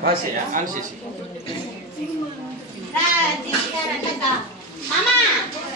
base, antes sí. Mamá.